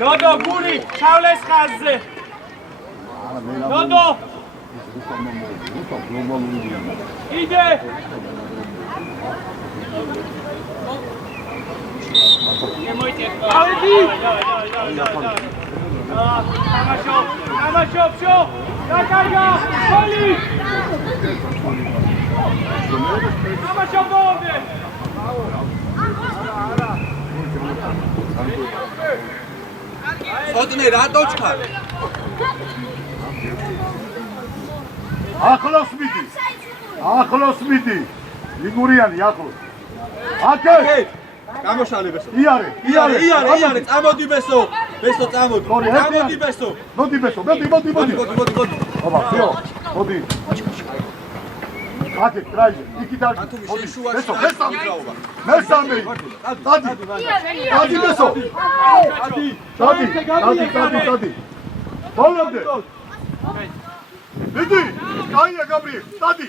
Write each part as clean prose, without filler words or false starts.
Nodo, Guri, Charles Khazze. Nodo. Ide. Odne radočka. Ახლოს მიდი. ლიგურიანი ახლოს. აკე. გამოშალე ბესო. იარე. წამოდი ბესო. ბესო წამოდი. წამოდი ბესო. მოდი ბესო. მოდი. აბა, ხიო. მოდი. აკე, ტრაიზე. იქი და მოდი. ბესო, მესამე. დადი ბესო. დადი. ბოლომდე. მიდი. კაია გაბრიელ. დადი.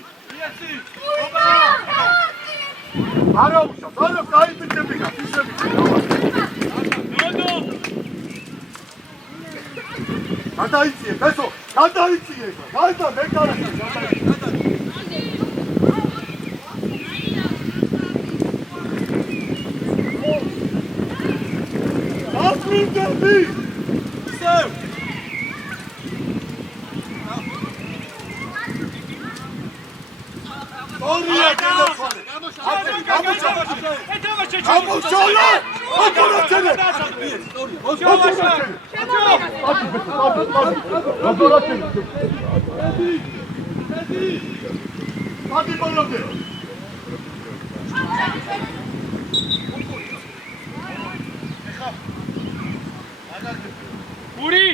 არა უშავს, არა კაი პიჭები გაფისები. გადაიწიე, ბესო, გადაიწიე. გაიდა მეკარა. აფრინდები. ისევ. ორია გადაწყალე. გამოჩოლა. Guri!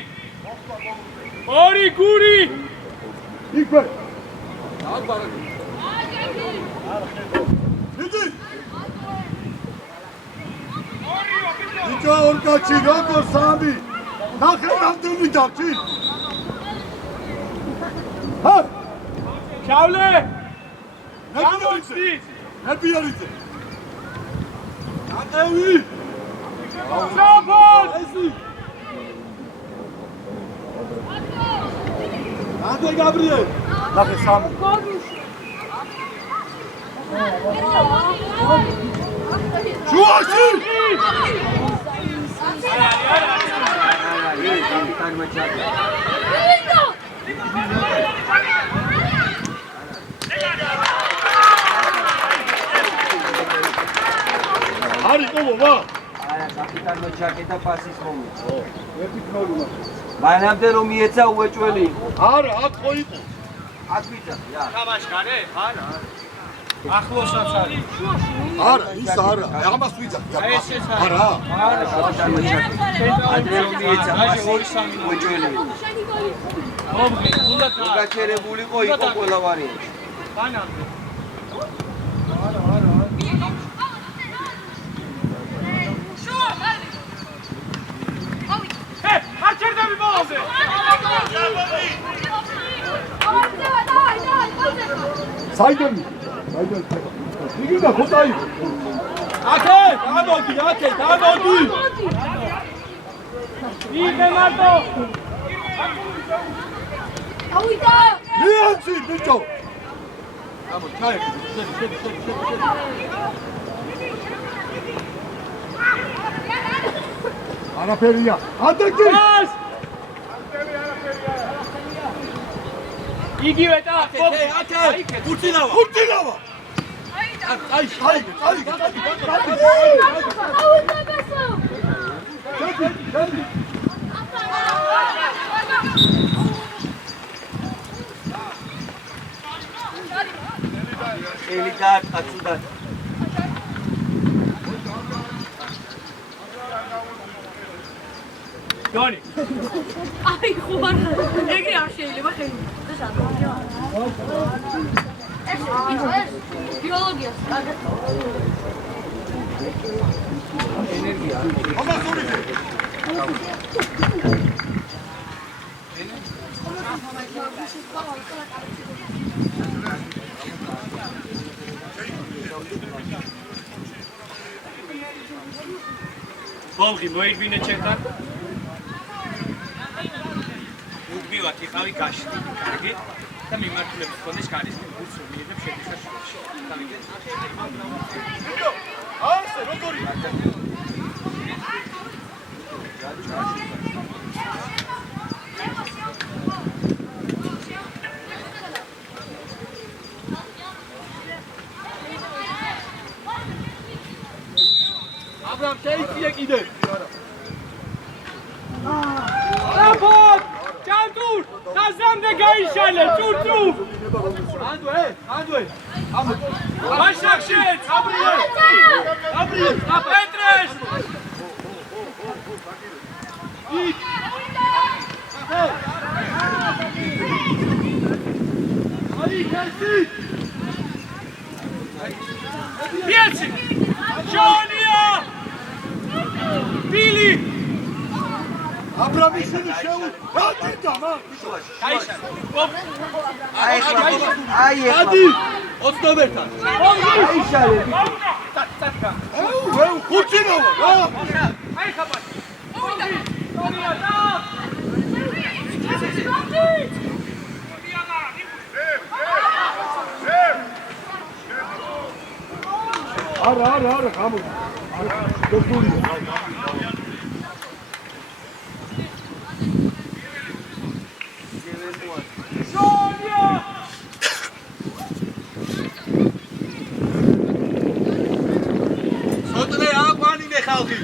Ori Guri! იქვე. Იწა ორკაცი როგორ სამი ნახე რამდენი დავჭი ჰა Ჩავლე! ნებიარიძე ნებიარიძე ატევი Საბოს! ესი ატე გაბრიელ ნახე სამი ჯუაში Ari como va? Aia, capitano jaqueta passes moments. ერთი თქმა მანამდე რომ მიეცა უეჭველი. არა, აქ ხო იყო. აქ ვიდა, ია. თამაშკარე? არა. ახლოსაც არის. არა, ის არა. ამას ვიძახ. აი ესეც არა. არა, capitano jaqueta. ადრე რომ მიეცა passes უეჭველი. მომღე, უნდა გაჩერებულიყო იყო ყველა ვარიანტი. მანამდე. აჩერდები ბოლოზე. საიდან? იქიდან ხოთაი. აკე, გამოდი. იღე მარტო. ავიდა. ნიანსი ბიჭო. გამოდი, ჩაერგე, შედი. არაფერია. ადეგი. იგივე და აკე, გუწილავა. აი, ავიდა ბესო. ელი გააკა ცუდად. დონი. აი ხوار. ეგრე არ შეიძლება ხელი. ეს ბიოლოგიას კარგად. ენერგია. ბოლგი მოიდგინე ჩემთან. მუდმივად იყავი გაშლი, კარგი? და მიმართულების კონდეს კარის გულს მიიღებ შედიხარ შუაში. დავიგეთ? ასე როგორი? აბრამ შეიძლება კიდე. აბოთ! ჩანტურ! ხაზამდე გაიშალე, წურწუ! ანდვე. ვაშაკშეთ! აბრიელ! პეტრეს! Pieci! Jonia! Billy! აბრამიშვილი შეუდგა მან. Kaisha! აი ადი 21-თან. აიშალე. ხუჩინოვა რა. Ai ხაპა! არა, გამოდი. დოგულია. სოტლე აყვანინე ხალხი.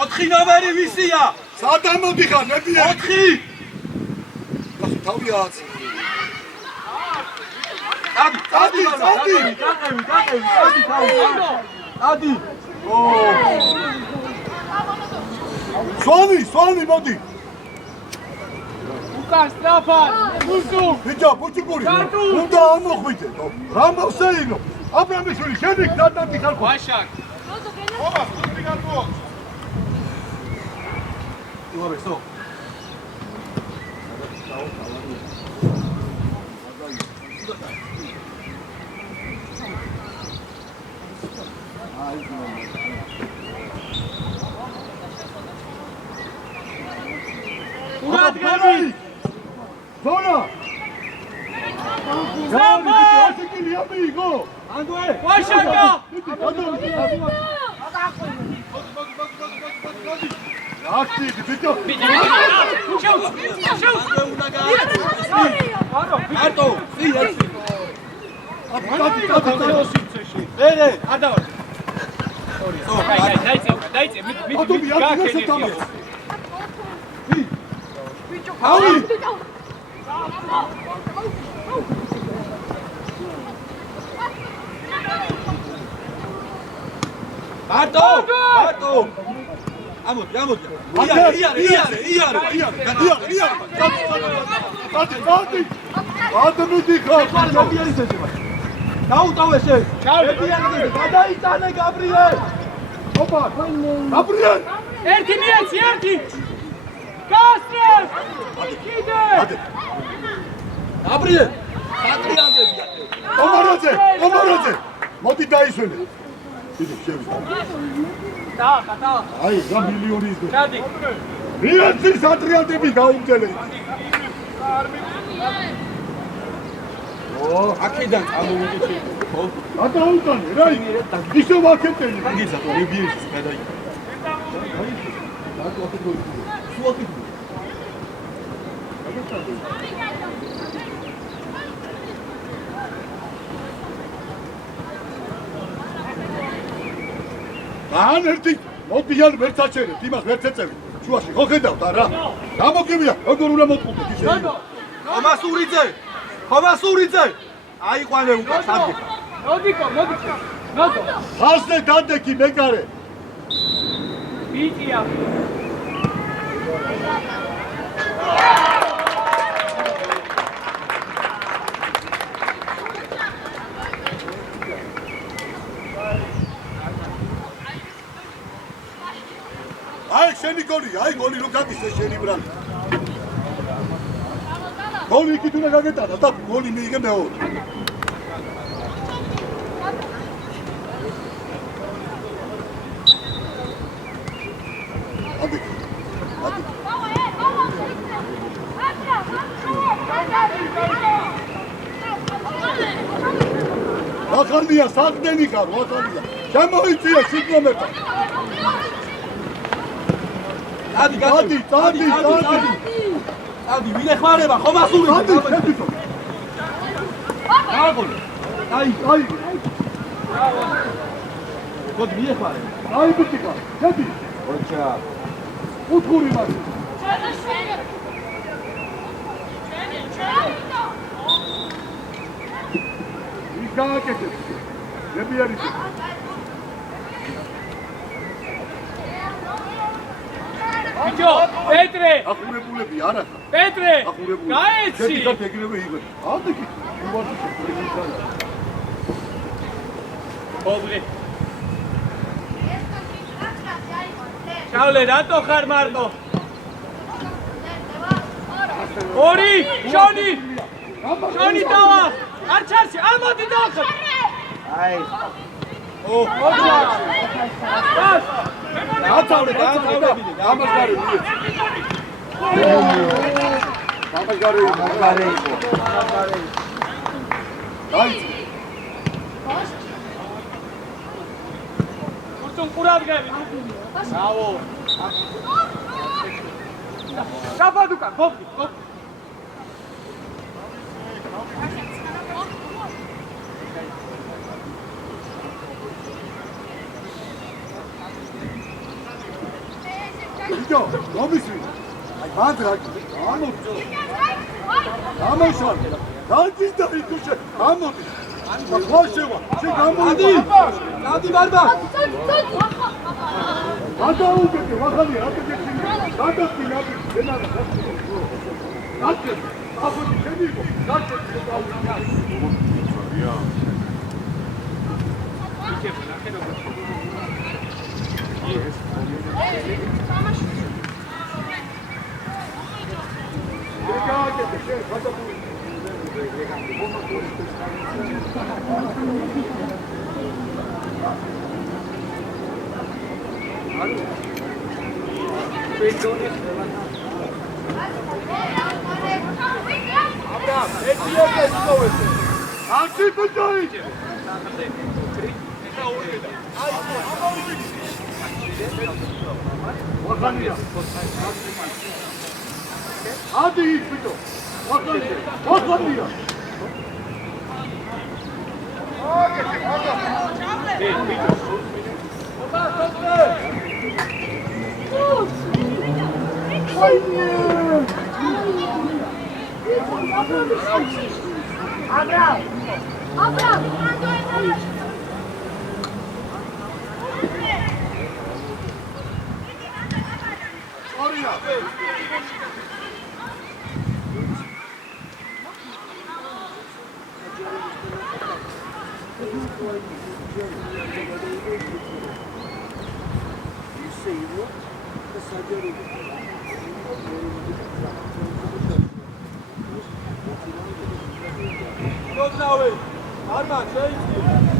ოთხი ნომერი ვისია? სად ამოდიხარ ნებია? 4. თავი აცი. ადი. სვანი მოდი. უკან სტრაფა! მუსუ! ბიჭო, პუჭიკური. უნდა ამოხვიდე. რა მოსეინო? აბრამიშვილი შედი დადამი ხალხო. ვაშაკ! უარესო. ურადგარი! ზონა! ზამბა! ასიკილი ამიგო! ანდვე. ვაშაკა! აკტი ბიჭო! მარტო. ერე, არ დავა. დაიწე, ატომი აკეთე თამაშ. ავი. მარტო. ამოდი. გადი! ატომი ხარ! დაუტოვე შე. გადაიტანე გაბრიელ. ოპა! გაბრიელ! ერთი მიეცი, ერთი! გასწრებ! კიდე! აბრიელ! სატრიალდებია. Omaradze! მოდი დაისვენე. კიდე შევიდა. და. აი, რა მილიონი ის. ჩადი. ვიაცი სატრიალდები გაუმჯელე. აქედან წამოვიდეთ. ხო? გადაუტანე რა ისე ვაკეთენი. გიზა თუ რიბიეში გადაი. ან ერთი მოდიან ვერც აჩერეთ, იმას ვერც ეწევი. შუაში ხო ხედავთ არა? გამოგივია, როგორ უნდა მოტყუდეთ ისე. ხომასურიძე! ხომასურიძე! აიყვანე უკან სადგე. მოდიკო. ნოდო. ხასზე დადექი მეკარე. ბიტია. აი შენი გოლი, გოლი რო გაგისე შენი ბრალი. გოლი იქით უნდა გაგეტანა და გოლი მიიღე მეორე. ვახარდია, საყდენი ხარ, ვახარდია. შემოიწია შიგნომერთან. დადი. დადი, ვინ ეხმარება? ხომასურიძე. აგონი. აი. მოდი მიეხმარება. აი ბიჭიკა, შედი. ოჩა. უთხური მათი. ის გააკეთე. ნებიარი. ბიჭო, პეტრე! ახურებულები არა ხარ. პეტრე! ახურებული. გაეცი! შედიხარ ეგრევე იღებ. ადიქი. უვარდი შეგვიძლია. ოღლი. შავლე, რატო ხარ მარტო? ორი, შონი! შონი დავა! არ ჩარჩი, არ მოდი დავხარ! აი. ოჩა! დააცავლე. გამაგარი მიე. გამაგარი იყო. დაიწყე. კურსუნ ყურავგები. ბრავო. შაფადუკა, გოფი. ბიჭო, მომისვი. აი, მანდრაკი. ამოშალე. დაიწყე და იკუშე. ამოდი. ხო შევა. შე გამოდი. დადი ბარბა. გადაუგეთე, ვახალი, აკეთე. გადაწყი, ენა. დაწე. ახოდი შენი იყო. დაწე. Axi bıçağı! Hadi iç bıçağı! Bakın ya! Abra! Oraya! გოდნავე არმან შეიძლება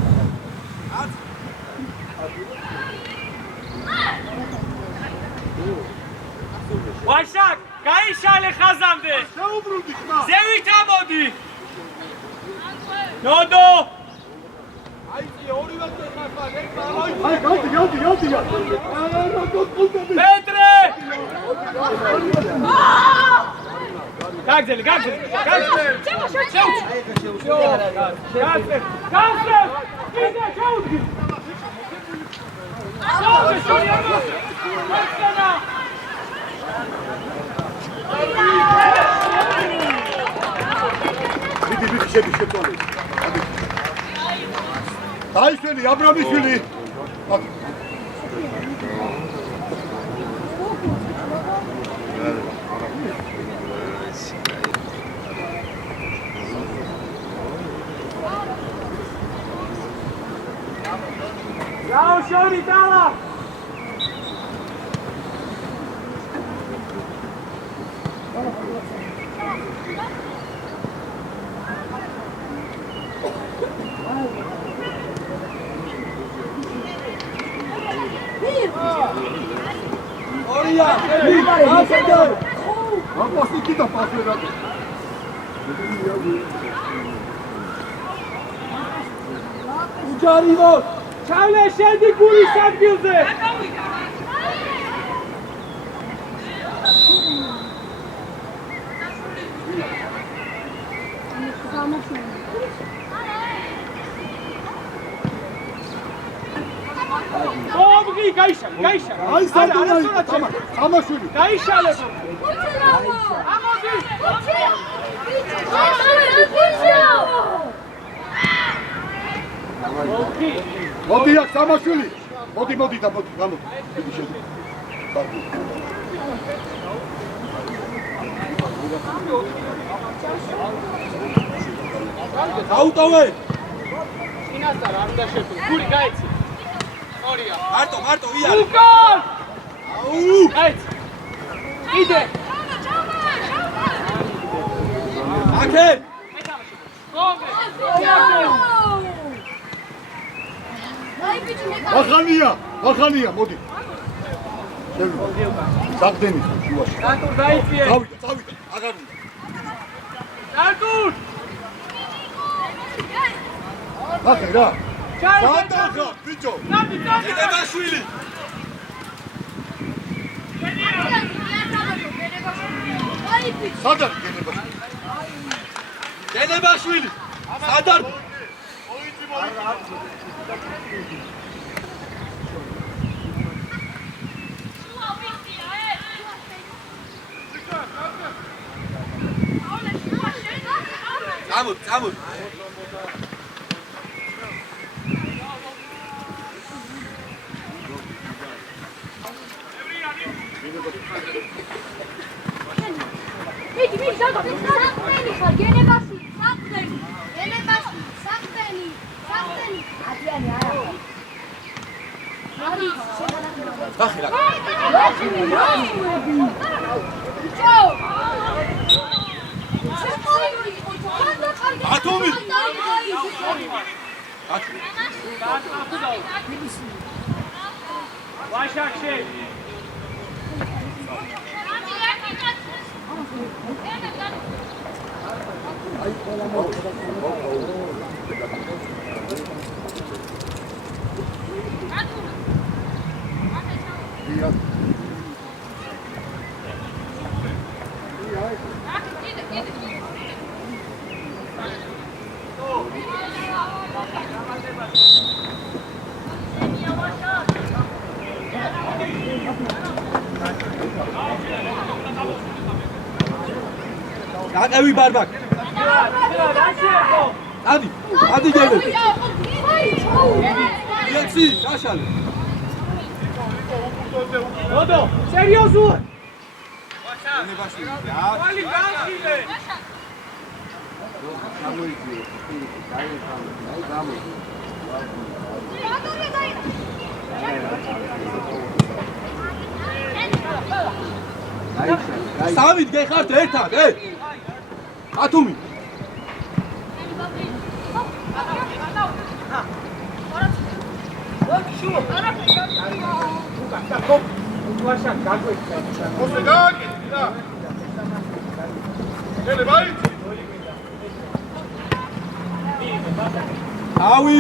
ვაშაკ გაიშალე ხაზამდე შეუბრუნდი ხმა ზევით ამოდი ნოდო აიწი ორივე ხალხა ერთმა აი გავდი არა გოთუნდები პეტრე გაგზელი მიდი შეტყოლე დაიშველი აბრამიშვილი Bravo, Shoni, dala! ორია აფედო აპოსტი კიდე პასვერად უჯარიმო ჩავლე შედი გულის ადგილზე! ომგი გაიშალე აი სანდუნა ამაშვილი გაიშალე ამოდი მოდი აქ ამაშვილი მოდი და მოდი გამოდი მიდი შედი აუტოვე წინასწარ არ უნდა შეფი გული გაიცი ორია მარტო ვიარე უკან აუ გაიცი იდე აკე ახანია მოდი საგდენი შუაში დაკურ დაიწიე წავიდა აღარ უნდა დაკურ ახე რა ჩაი სანდახა ბიჭო დადი დედაშვილი სადარ გენებაში დედაშვილი სადარ წამო მიდი საქმენი ხარ გენებაში საქმენი ადიანი არა დახირა ატომი ვაშაკში აკევი ბარბაკ ადი გენე იაცი გაშალე ნოდო სერიოზულად დედაშვილი ვალი გახილე სამი გეხართ ერთად, ათუმი. Aui!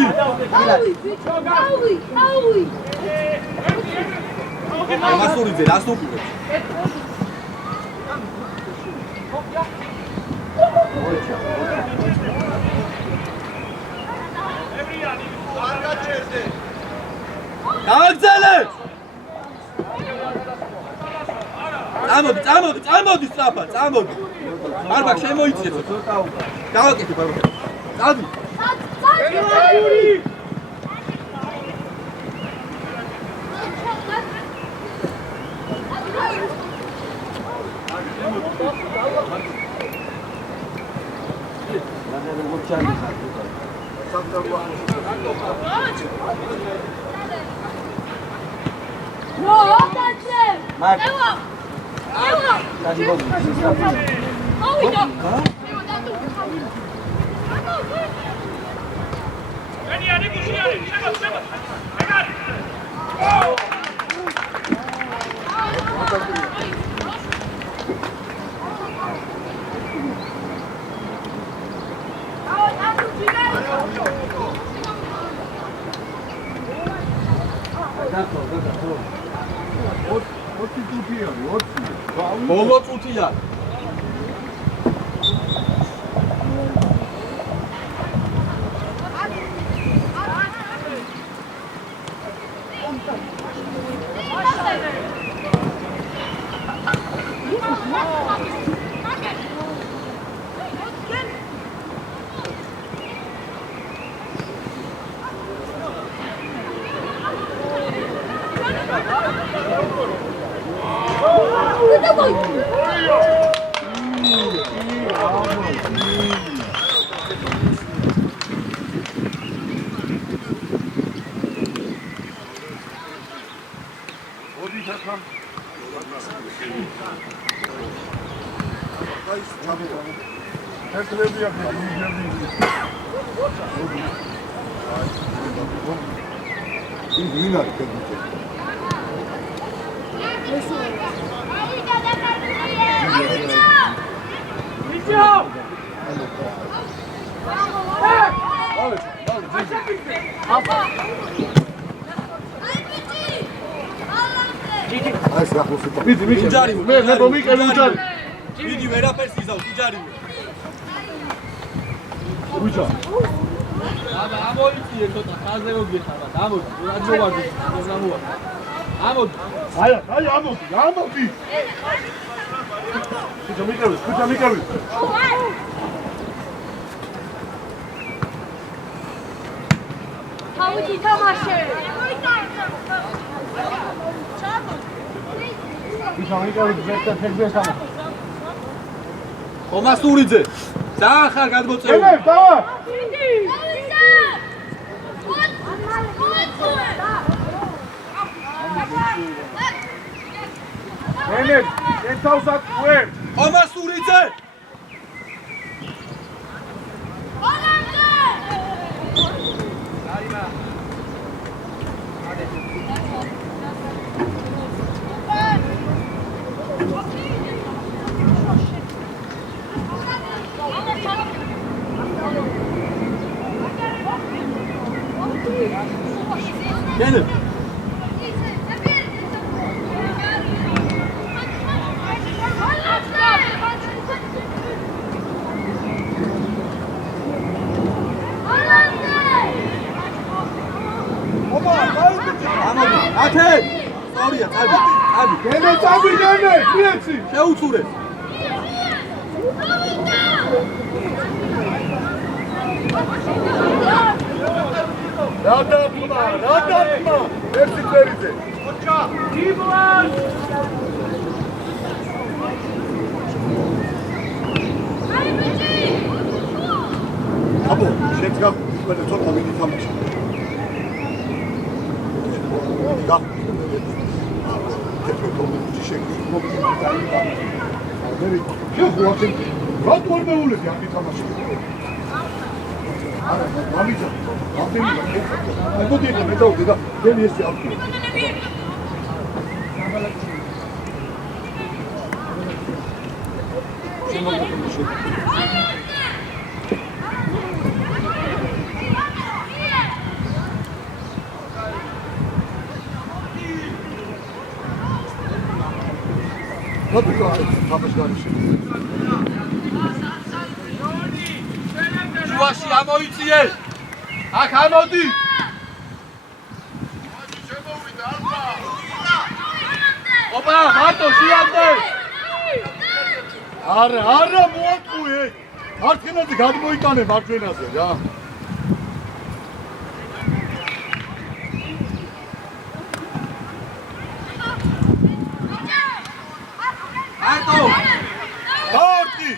Masuridzē, nastupīgais. Agzele! Წამოდი სწრაფად, წამოდი. ბარბაკ შემოიწიეთ. დავაკეთე ბარბაკ. წადი. ბოლო წუთია. Vidi verapers izავს იჯარივე. უჯა. აბა ამოიწიე ცოტა ხაზე მოგიხარა. ამოდი, რა მოვარდი, რა მოვარდი. ამოდი. აი ამოდი. ხუჭა მიკევი. თავი თამაშე. ხომასურიძე, ძალიან ხარ გადმოწეული. ხომასურიძე! Gelin. Ate! Sorry, hadi. Gene tabii Pietsi. Შეუცურე. Radapma. Ersi Ferize. Hoca. Diblan. Abo, შედგა ყველა ცოტა მითამაშა. და. შეგვიძლია მოგიწევს. შეხო აქ რატო არ მეულები აქ თამაში? არა, მამიცა, ამდენი აი მოდი ახლა მე დავდე და დენი ესე ავკი. მოდი თამაში გარიში. ჯუაში ამოიწიე. აქ ამოდი. ოპა, მარტო შეამდე. არა მოატყუე. მარცხენაზე გადმოიტანე მარჯვენაზე რა. მარტო. დავარდი.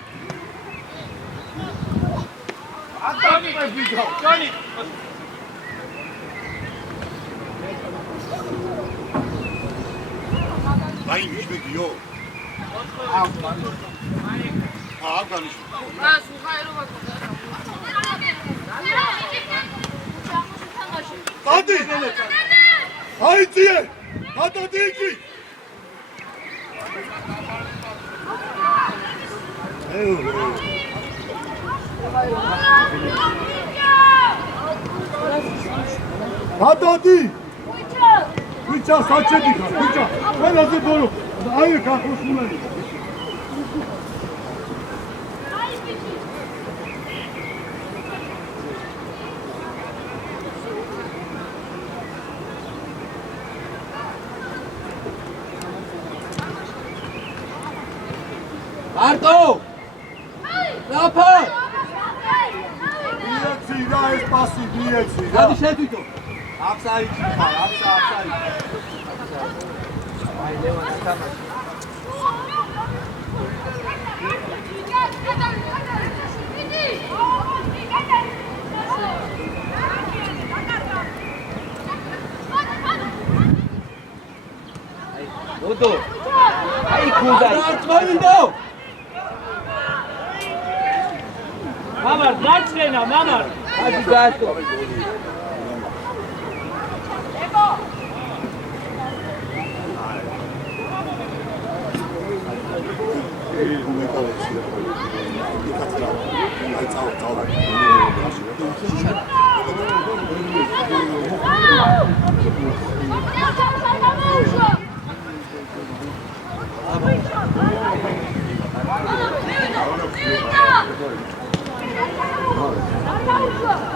ჯონი აი მიშმედიო. აღგანიშ. დადი. აიწიე. გადადი იქი. გადადი. ვიჩა საჩედი ხარ, ვიჩა. ყველაზე ბოლო. აი გახოს მულანი. მარტო. რაფა. მიეცი რა ეს პასი მიეცი რა. გადი შეთვითო. აფსაიჩი ხარ, აფსაიჩი. აი ლევან თამაში. ოდო. აი ქუდა. არწმენდო. მამარ დაჭრენა მამარ ადი გაასო.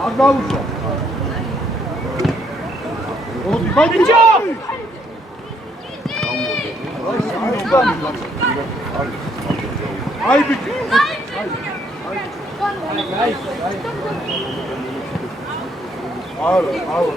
არ დაუშვა. მოდი, ბიჭო! აი ბიჭო. აუ.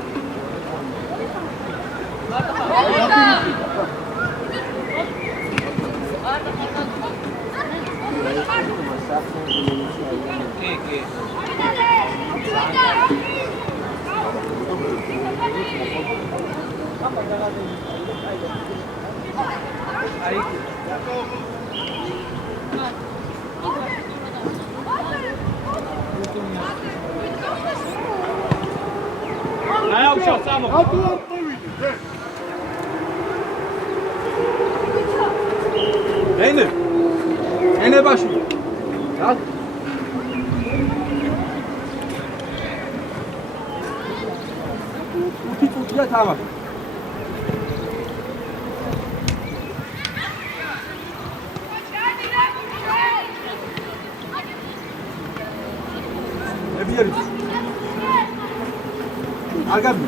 აუშავ სამო რატო არ მოვიდე? ენებაში. რა? უთხია თამაში. ებიერი. აგაბი.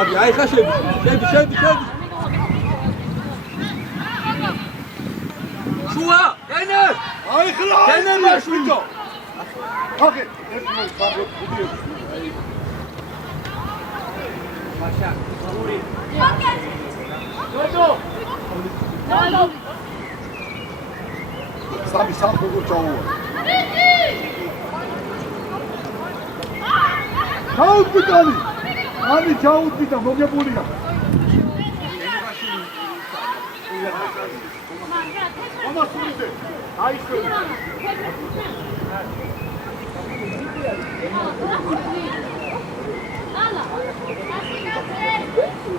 აბი, აი ხა შედი. შუა, ენე! აი ხლა! ენე ბიჭო. ოკე, ეს მოი ფაბრო ხუდი. მაშა ორი დოდო სამი სამფუძო ჩაუვა. ჩაუდგიტანი ანი ჩაუდგიტა მოგებულია ამასურიდე აიშო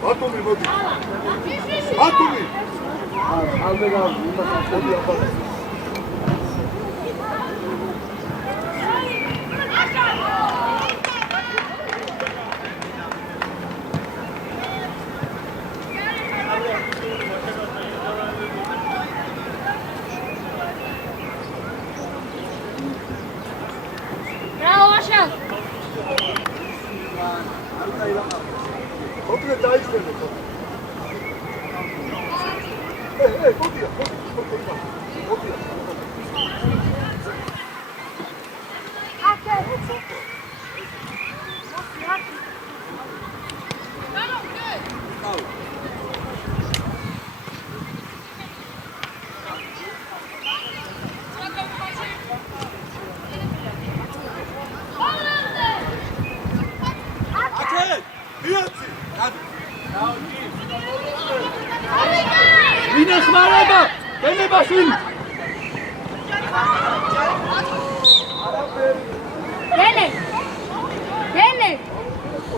ბატონი მოდი ბატონი ალმენა იმას მოდი აბა Open the dice for me. Hey, go here. Go here. ვინ ახმარება? გენებაშვილი.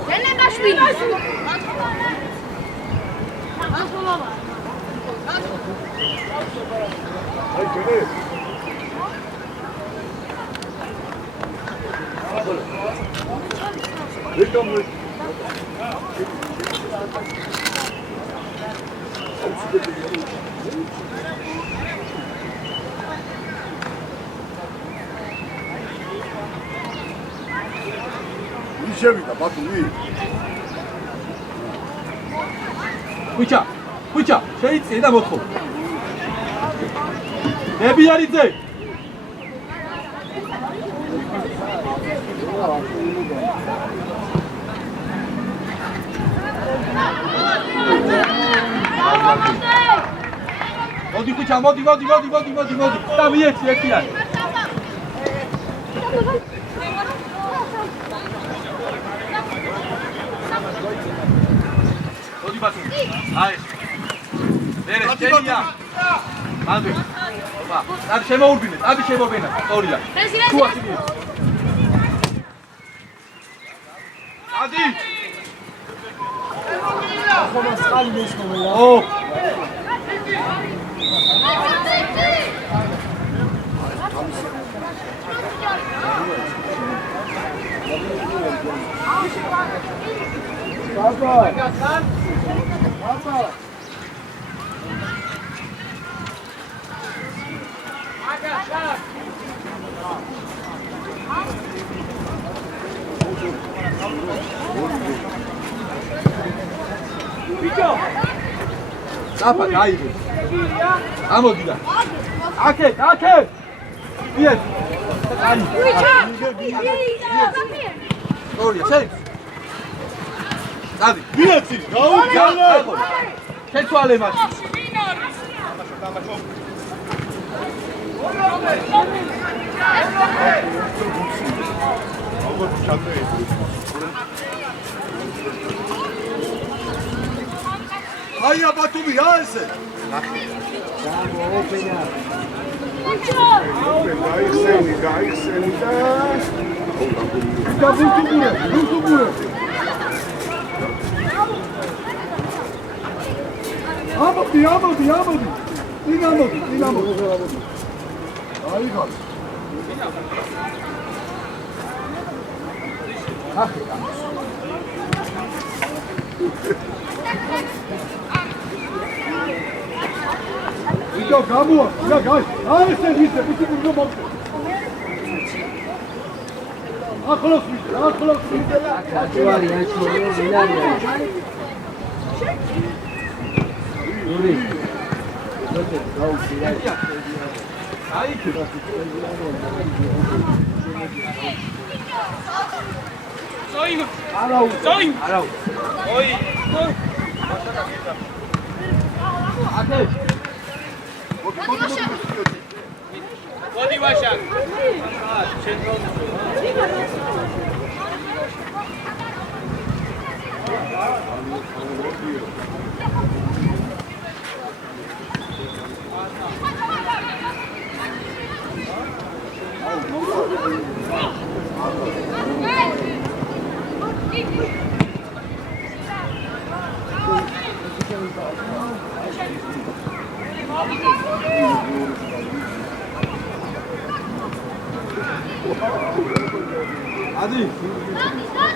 გენებაშვილი. აი გენე. ვიკომ შევიდა ბატონი. ხუჭა, შეიწიე და მოთხოვ. ნებიარიძე. მოდი ხუჭა, მოდი. და მიეცი ერთიან. აი დერესტენია მანდე აბა და შემოურბინეთ სწორია თუ ასი ადი ახლა სკალი მისმოლა ო Apa, caído. Vamos, Dida. Aqui. Bien. Gloria, seis. Davi. Bien, Raúl, ¿Qué tú alemas? Ai, abatu-me, esse. Gaixeni, Tá muito dura. Amodi. Inamodi. Aí, cara. Então, calma, guys. Esse, você não pode. Aklos.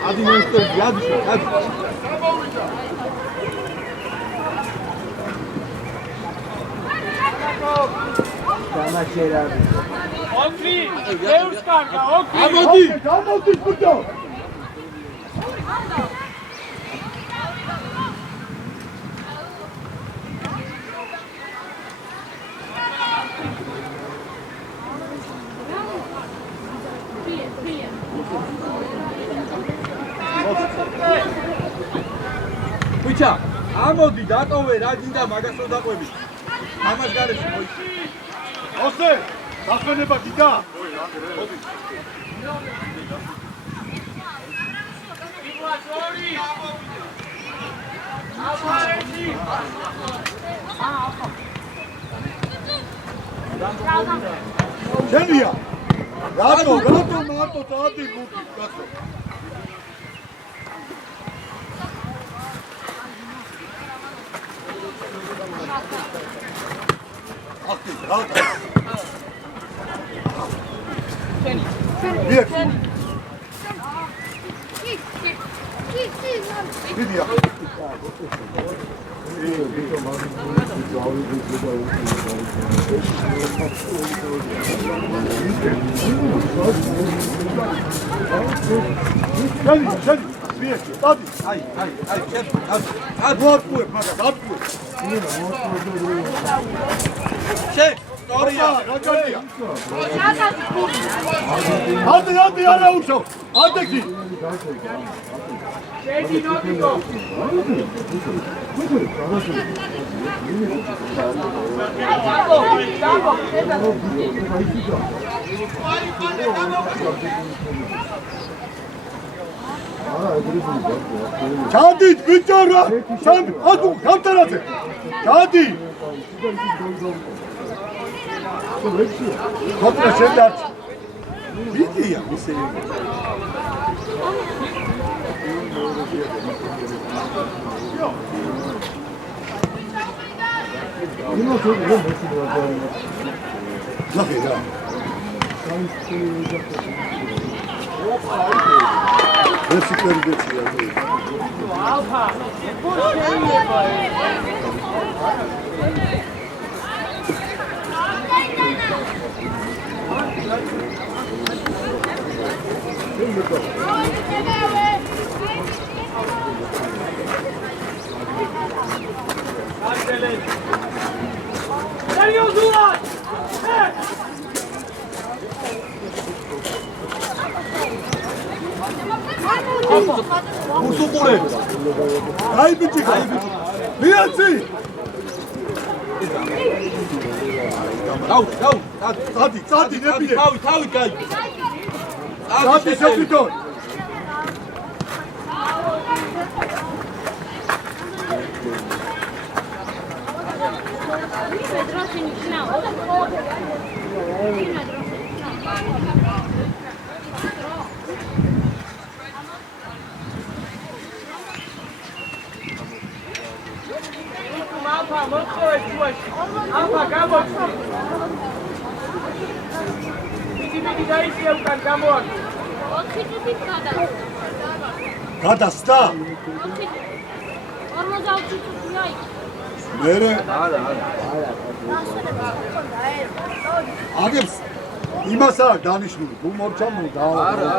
Adi monster, yad. ოკრი, ბევრს კარგა, ოკრი. გამოდი ბუდო. Ბიჭა, ამოდი დატოვე რა გინდა მაგას რო დაყვები. ამას გარეშე მოიწი. ოსე, დახმარება გიდა? შენია. რატო მარტო წადი გუგი, კაცო. ახი, რატო? შენი. ვიდია. შენი, ვიეჭი, დადი. აი, შენ. მოატყუებ მაგას, ატყუებ. შენ, სტორია, რა ჯარია? ადი, არა უშო. ადეგი. შედი ნოტიკო. ჩადი ბიჭო რა აკუ გამტარაზე ჩადი ხოტრა შედარჩ ვიდია ისე ნახე რა Esse perguntinha aí. Alfa. Puxa. უსუყურე. აი ბიჭი, მიაცი. წადი, ნებიე. თავი, კაი. წადი შეთვითონ. Alfa, გამოჩი. მიდი დაიწია უკან გამოაქვს. 4 წუთით გადასცა. გადასცა? 40 წუთია იქ. მერე? არა. აგებს იმასაა დანიშნული, თუ მორჩამულ და არა.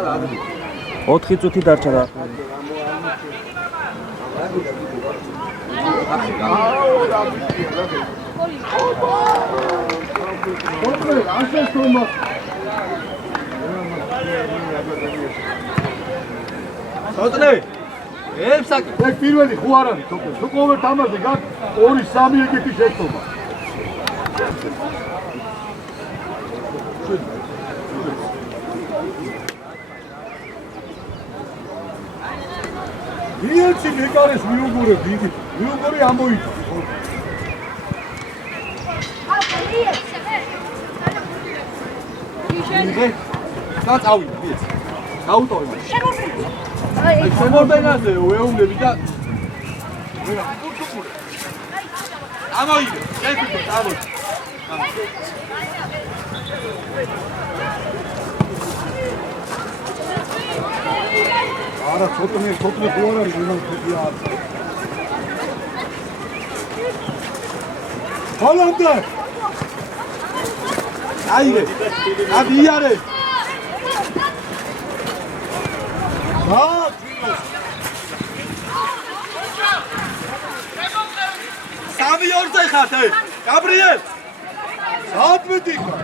4 წუთი დარჩა რა. სოწნე ებსაკი ეგ პირველი ხო არ არის თქო თუ ყოველ თამაზე გაკ 2-3 ეგეთი შეცდომა მიელცი მეკარეს მიუგურე დიდი. მიუგურე ამოიწვა. იღე და წავიდა მიეც. გაუტოვე მას. აი შემორბენაზე ვეუბნები და ამოიგე. შეფიქრე წავიდა. არა ცოტნე ხო არ არის იმან ხდია. ჰოლანდე აიღე. აბიარე. სამი ორზე ხარ ე გაბრიელ საათმეტი ხარ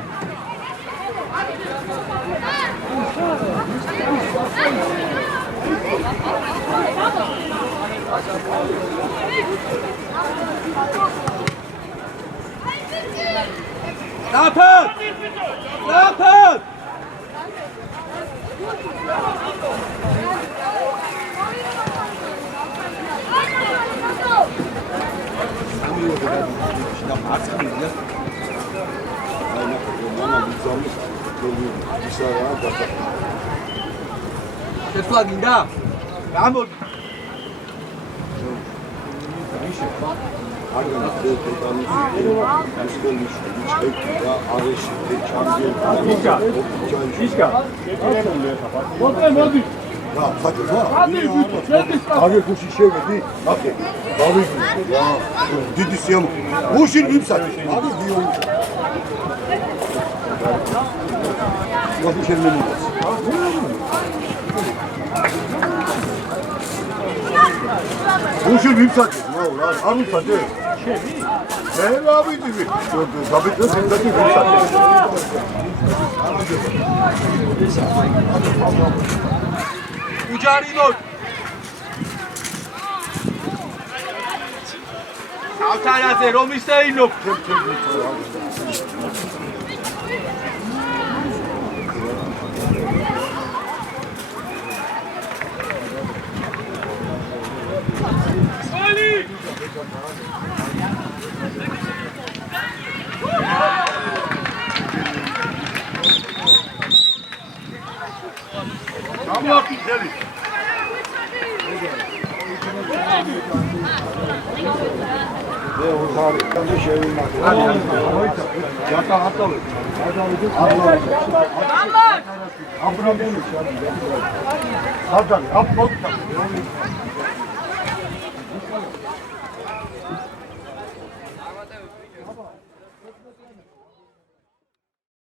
დაფეთ დაფეთ შეცვლა გინდა? გამოდი. მოდი. რა, ხატე რა. აგერ გუში შევედი, ნახე. დავიგი. რა, დიდი სიამოვნებაა. გუშინ ვიფსადი. აგერ გიო. გუშინ შემენიდეს. გუშინ ვიფსადი, რა, არ ვიფსადე. შევი? მე რა ვიძივი? გაბიძეს იმდადი ვიფსადი. უჯარი მოდ. ავთანაზე რომ ისეინო. გამოაკი ძელი. მე უხარი, კანე შევიმახე. ჯაკა ატოვე. აბრამელი. სადან აპოტა.